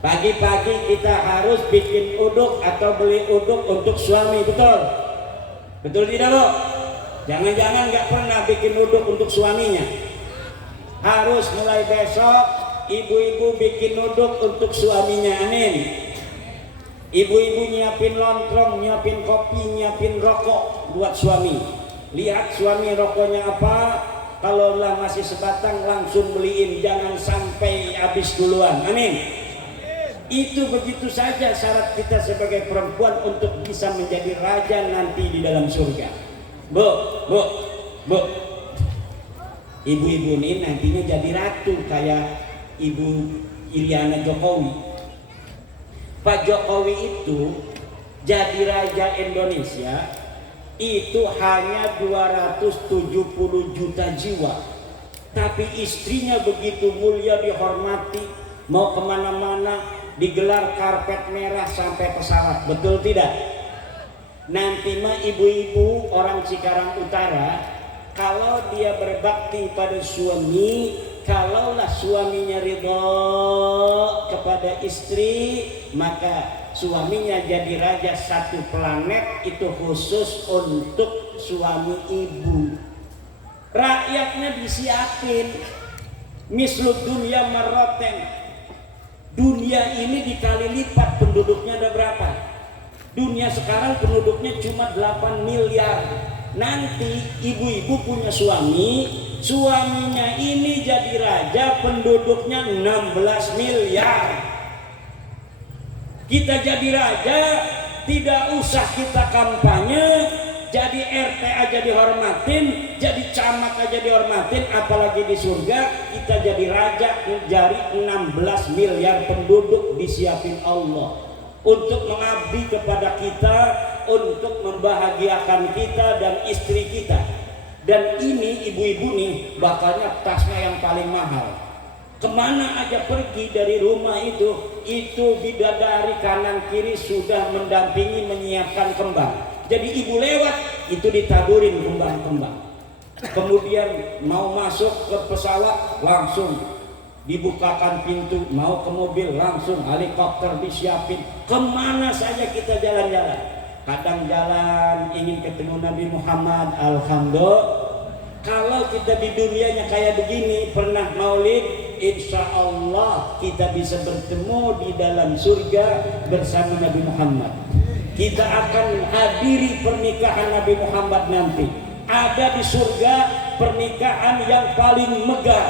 Pagi-pagi kita harus bikin uduk atau beli uduk untuk suami. Betul? Betul tidak, Bu? Jangan-jangan nggak pernah bikin uduk untuk suaminya. Harus mulai besok ibu-ibu bikin uduk untuk suaminya. Amin. Ibu-ibu nyiapin lontong, nyiapin kopi, nyiapin rokok buat suami. Lihat suami rokoknya apa, kalau lah masih sebatang langsung beliin, jangan sampai habis duluan. Amin. Itu begitu saja syarat kita sebagai perempuan untuk bisa menjadi raja nanti di dalam surga. Bu, ibu-ibu ini nantinya jadi ratu kayak Ibu Iriana Jokowi. Pak Jokowi itu jadi raja Indonesia itu hanya 270 juta jiwa, tapi istrinya begitu mulia, dihormati, mau kemana-mana digelar karpet merah sampai pesawat. Betul tidak? Nanti mah ibu-ibu orang Cikarang Utara, kalau dia berbakti pada suami, kalaulah suaminya ridho kepada istri, maka suaminya jadi raja satu planet, itu khusus untuk suami ibu. Rakyatnya disiapin mislud dunia maroten. Dunia ini dikali lipat penduduknya ada berapa? Dunia sekarang penduduknya cuma 8 miliar. Nanti ibu-ibu punya suami, suaminya ini jadi raja, penduduknya 16 miliar. Kita jadi raja, tidak usah kita kampanye, jadi RT aja dihormatin, jadi camat aja dihormatin, apalagi di surga kita jadi raja dari 16 miliar penduduk disiapin Allah untuk mengabdi kepada kita, untuk membahagiakan kita dan istri kita. Dan ini ibu-ibu nih bakalnya tasnya yang paling mahal. Kemana aja pergi dari rumah itu bidadari kanan kiri sudah mendampingi menyiapkan kembang. Jadi ibu lewat itu ditaburin kembang-kembang. Kemudian mau masuk ke pesawat langsung dibukakan pintu, mau ke mobil langsung helikopter disiapin. Kemana saja kita jalan-jalan. Kadang jalan ingin ketemu Nabi Muhammad, alhamdulillah. Kalau kita di dunianya kayak begini, pernah maulid, insya Allah kita bisa bertemu di dalam surga bersama Nabi Muhammad. Kita akan hadiri pernikahan Nabi Muhammad nanti. Ada di surga pernikahan yang paling megah.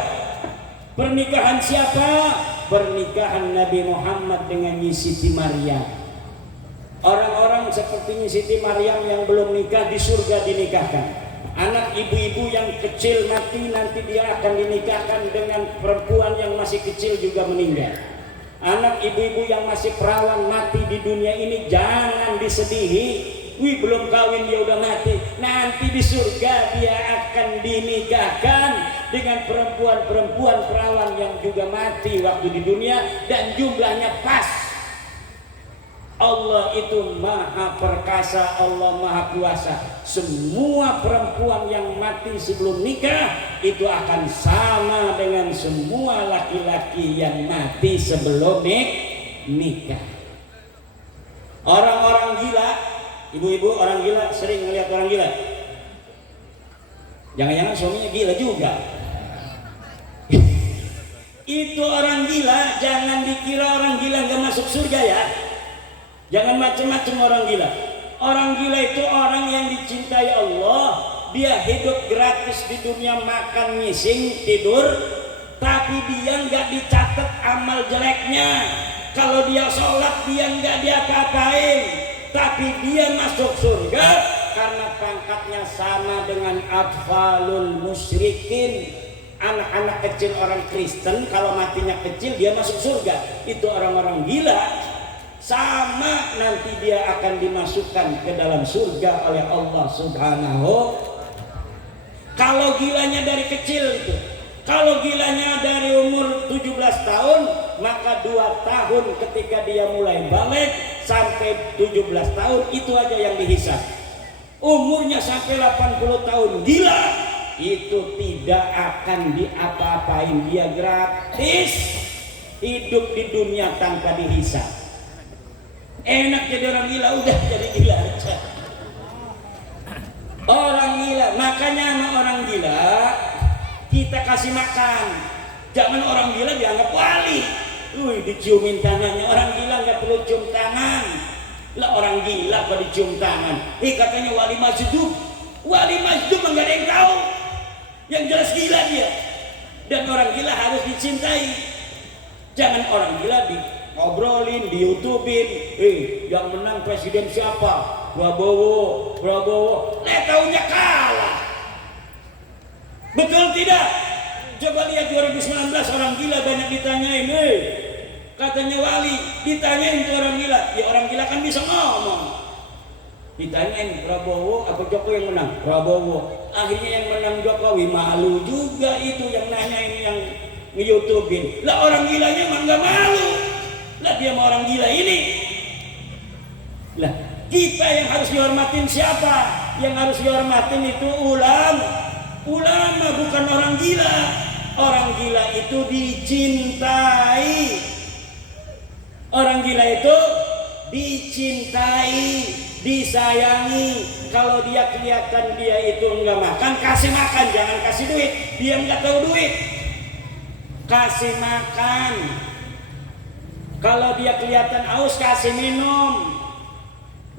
Pernikahan siapa? Pernikahan Nabi Muhammad dengan Nyi Siti Maryam. Orang-orang seperti Nyi Siti Maryam yang belum nikah di surga dinikahkan. Anak ibu-ibu yang kecil mati, nanti dia akan dinikahkan dengan perempuan yang masih kecil juga meninggal. Anak ibu-ibu yang masih perawan mati di dunia ini jangan disedihi. Wih, belum kawin dia udah mati. Nanti di surga dia akan dinikahkan dengan perempuan-perempuan perawan yang juga mati waktu di dunia dan jumlahnya pas. Allah itu maha perkasa, Allah maha kuasa. Semua perempuan yang mati sebelum nikah itu akan sama dengan semua laki-laki yang mati sebelum nikah. Orang-orang gila, ibu-ibu orang gila sering melihat orang gila. Jangan-jangan suaminya gila juga. Itu orang gila, jangan dikira orang gila gak masuk surga ya. Jangan macam-macam orang gila. Orang gila itu orang yang dicintai Allah. Dia hidup gratis di dunia, makan, ngising, tidur, tapi dia nggak dicatat amal jeleknya. Kalau dia sholat dia nggak diapa-apain, tapi dia masuk surga karena pangkatnya sama dengan atfalul musyrikin. Anak-anak kecil orang Kristen kalau matinya kecil dia masuk surga. Itu orang-orang gila. Sama nanti dia akan dimasukkan ke dalam surga oleh Allah Subhanahu. Kalau gilanya dari kecil itu, kalau gilanya dari umur 17 tahun, maka 2 tahun ketika dia mulai balik sampai 17 tahun itu aja yang dihisab. Umurnya sampai 80 tahun gila, itu tidak akan diapa-apain, dia gratis hidup di dunia tanpa dihisab. Enak jadi orang gila, udah jadi gila aja. Orang gila, makanya sama orang gila kita kasih makan. Jangan orang gila dianggap wali. Diciumin tangannya, orang gila nggak perlu cium tangan. Lah orang gila kok dicium tangan. Katanya wali masjid. Wali masjid nggak ada yang tahu. Yang jelas gila dia. Dan orang gila harus dicintai. Jangan orang gila ngobrolin, di YouTubein, yang menang presiden siapa? Prabowo. Taunya kalah. Betul tidak? Coba lihat 2019 orang gila banyak ditanyain, katanya wali, ditanyain tuh orang gila. Ya orang gila kan bisa ngomong. Ditanyain Prabowo apa Jokowi yang menang? Prabowo. Akhirnya yang menang Jokowi, malu juga itu yang nanyain yang nge-YouTubein. Lah orang gilanya emang gak malu. Lah dia mau orang gila ini. Lah Kita yang harus dihormatin siapa? Yang harus dihormatin itu ulama, bukan orang gila. Orang gila itu dicintai. Orang gila itu dicintai, disayangi. Kalau dia kelihatan dia itu enggak makan, kasih makan, jangan kasih duit. Dia enggak tahu duit, kasih makan. Kalau dia kelihatan haus, kasih minum.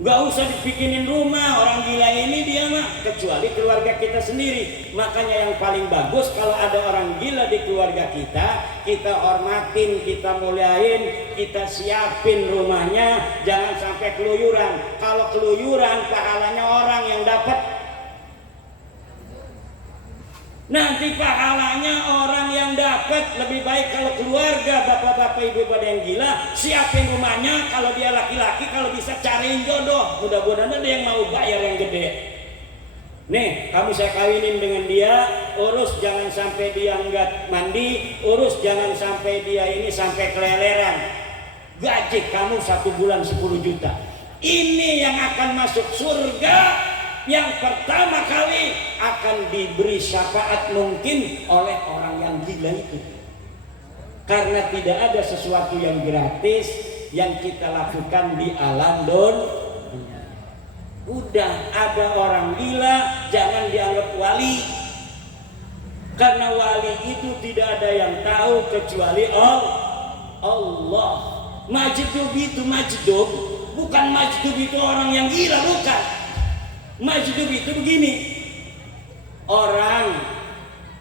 Enggak usah dibikinin rumah. Orang gila ini dia mah, kecuali keluarga kita sendiri. Makanya yang paling bagus kalau ada orang gila di keluarga kita hormatin, kita muliain, kita siapin rumahnya, jangan sampai keluyuran. Kalau keluyuran pahalanya orang yang dapat. Nanti pahalanya orang yang dapat. Lebih baik kalau keluarga bapak-bapak ibu pada yang gila, siapin rumahnya. Kalau dia laki-laki, kalau bisa cariin jodoh. Mudah-mudahan ada yang mau bayar yang gede. Nih, kamu saya kawinin dengan dia, urus jangan sampai dia enggak mandi, urus jangan sampai dia ini sampai keleleran. Gaji kamu 1 bulan 10 juta. Ini yang akan masuk surga. Yang pertama kali akan diberi syafaat mungkin oleh orang yang gila itu. Karena tidak ada sesuatu yang gratis yang kita lakukan di alam dunia. Udah ada orang gila, jangan dianggap wali. Karena wali itu tidak ada yang tahu kecuali Allah. Majdub itu majdub, bukan majdub itu orang yang gila, bukan. Majdub itu begini, orang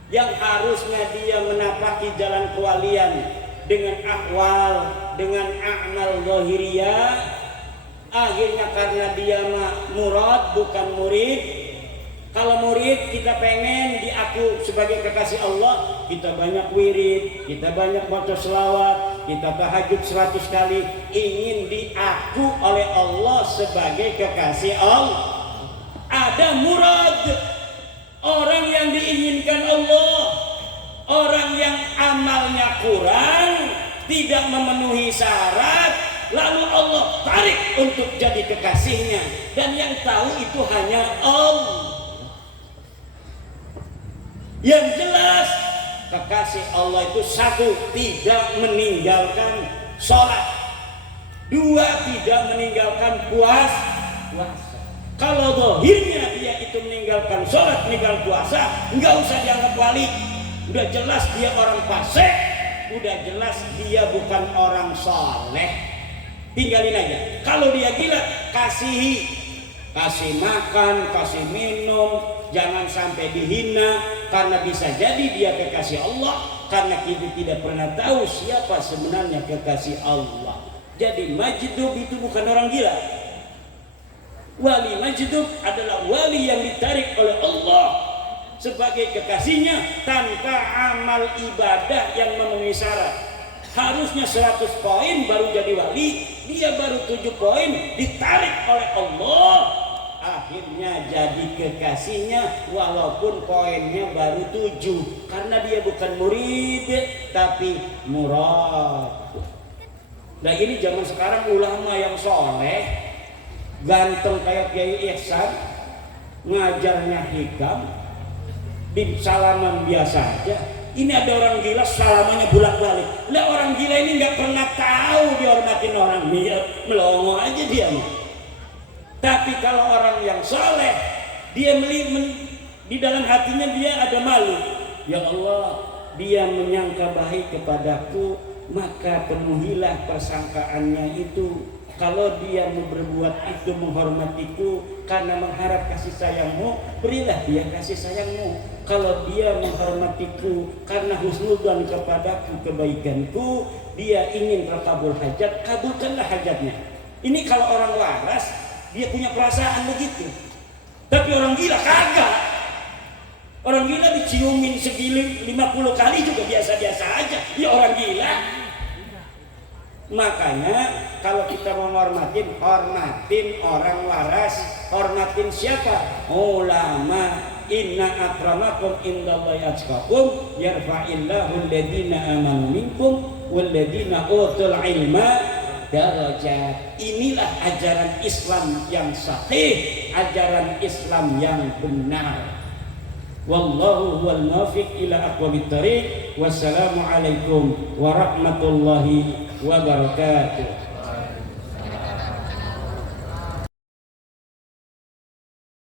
yang harusnya dia menapaki jalan kewalian dengan akwal, dengan amal zahiriyah, akhirnya karena dia murad bukan murid. Kalau murid kita pengen diaku sebagai kekasih Allah, kita banyak wirid, kita banyak baca selawat, kita tahajud 100 kali, ingin diaku oleh Allah sebagai kekasih Allah. Ada murad, orang yang diinginkan Allah, orang yang amalnya kurang, tidak memenuhi syarat, lalu Allah tarik untuk jadi kekasihnya, dan yang tahu itu hanya Allah. Yang jelas kekasih Allah itu 1, tidak meninggalkan sholat, 2, tidak meninggalkan puasa. Kalau zahirnya dia itu meninggalkan sholat, meninggalkan puasa, enggak usah dianggap wali. Udah jelas dia orang fasik, udah jelas dia bukan orang soleh. Tinggalin aja. Kalau dia gila, kasih makan, kasih minum, jangan sampai dihina. Karena bisa jadi dia kekasih Allah, karena kita tidak pernah tahu siapa sebenarnya kekasih Allah. Jadi majdub itu bukan orang gila. Wali majdub adalah wali yang ditarik oleh Allah sebagai kekasihnya tanpa amal ibadah yang memenuhi syarat. Harusnya 100 poin baru jadi wali, dia baru 7 poin ditarik oleh Allah, akhirnya jadi kekasihnya walaupun poinnya baru 7, karena dia bukan murid tapi murad. Nah ini zaman sekarang ulama yang soleh, ganteng kayak Kiai Ihsan, ngajarnya hikam, di salaman biasa aja. Ini ada orang gila salamannya bolak-balik. Lah orang gila ini nggak pernah tahu dihormatin orang, melongo aja dia. Tapi kalau orang yang soleh, dia di dalam hatinya dia ada malu. Ya Allah, dia menyangka baik kepadaku, maka penuhilah persangkaannya itu. Kalau dia mau berbuat itu menghormatiku karena mengharap kasih sayangmu, berilah dia kasih sayangmu. Kalau dia menghormatiku karena husnudzon kepadaku, kebaikanku, dia ingin terkabul hajat, kabulkanlah hajatnya. Ini kalau orang waras, dia punya perasaan begitu. Tapi orang gila kagak. Orang gila diciumin segiling 50 kali juga biasa-biasa aja. Ya orang gila. Makanya kalau kita mau hormatin orang waras. Hormatin siapa? Ulama. Inna akramakum indallahi atqakum yarfa'illahu alladhina amanu minkum walladhina utul ilma darajat. Inilah ajaran Islam yang sahih, ajaran Islam yang benar. Wallahu huwal muwaffiq ila aqwamit thariq. Wassalamu alaikum warahmatullahi wabarakatuh.